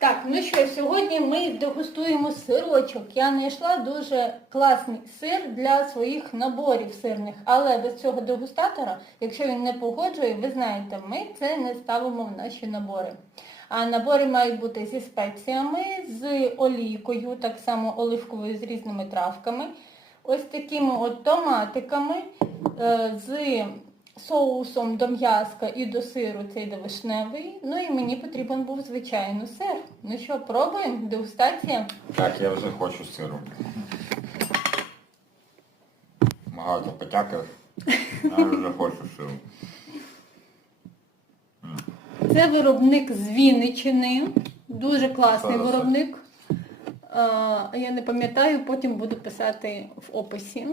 Так, ну що, сьогодні ми дегустуємо сирочок. Я знайшла дуже класний сир для своїх наборів сирних, але без цього дегустатора, якщо він не погоджує, ви знаєте, ми це не ставимо в наші набори. А набори мають бути зі спеціями, з олійкою, так само оливковою з різними травками, ось такими от томатиками, е, з соусом до м'язка і до сиру цей до вишневий. Ну і мені потрібен був звичайно сир. Ну що, пробуємо? Дегустація. Так, я вже хочу сиру. Багато потякав. Я вже хочу сиру. Це виробник з Вінничини. Дуже класний Хорошо. виробник. А, я не пам'ятаю, потім буду писати в описі.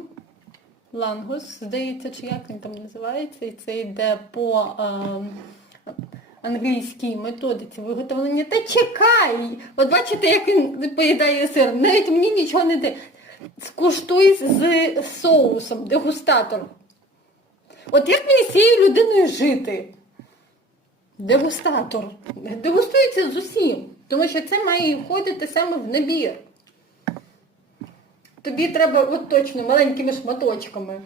Лангус, здається, чи як він там називається, і це йде по е, англійській методиці виготовлення. Та чекай! От бачите, як він поїдає сир. Навіть мені нічого не дає. Скуштуй з соусом, дегустатор. От як мені з цією людиною жити? Дегустатор. Дегустується з усім, тому що це має входити саме в набір. Тобі треба от точно маленькими шматочками.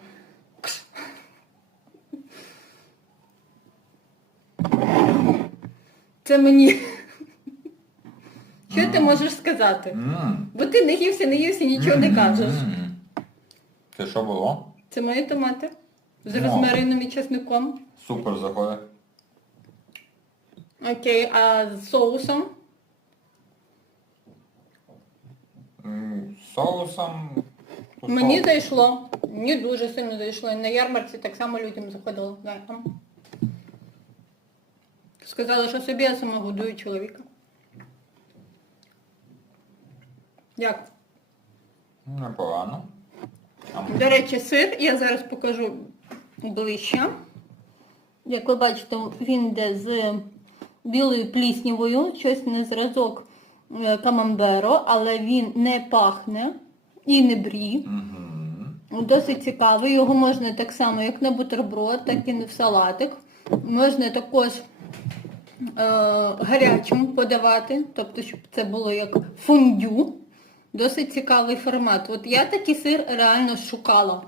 Це мені. Що ти можеш сказати? Бо ти не ївся, не ївся, нічого не кажеш. Це що було? Це мої томати з розмарином і чесником. Супер заходить. Окей, а з соусом? М, з Соусом. Мені соус. зайшло. Мені дуже сильно зайшло. І на ярмарці так само людям заходило. Да, там. Сказали, що собі я сама годую чоловіка. Як? Непогано. До речі, сир я зараз покажу ближче. Як ви бачите, він йде з білою пліснявою, щось на зразок камамберо, але він не пахне і не брі. Мгм. Досить цікавий. Його можна так само, як на бутерброд, так і в салатик. Можна також е, гарячим подавати, тобто, щоб це було як фондю. Досить цікавий формат. От я такий сир реально шукала.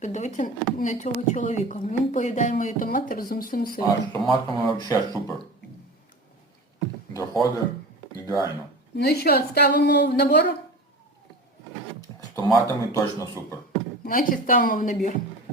Подивіться на цього чоловіка. Він поїдає мої томати разом з цим сиром. А з томатами взагалі супер. Заходить ідеально. Ну і що, ставимо в набор? З томатами точно супер. Значить ставимо в набір.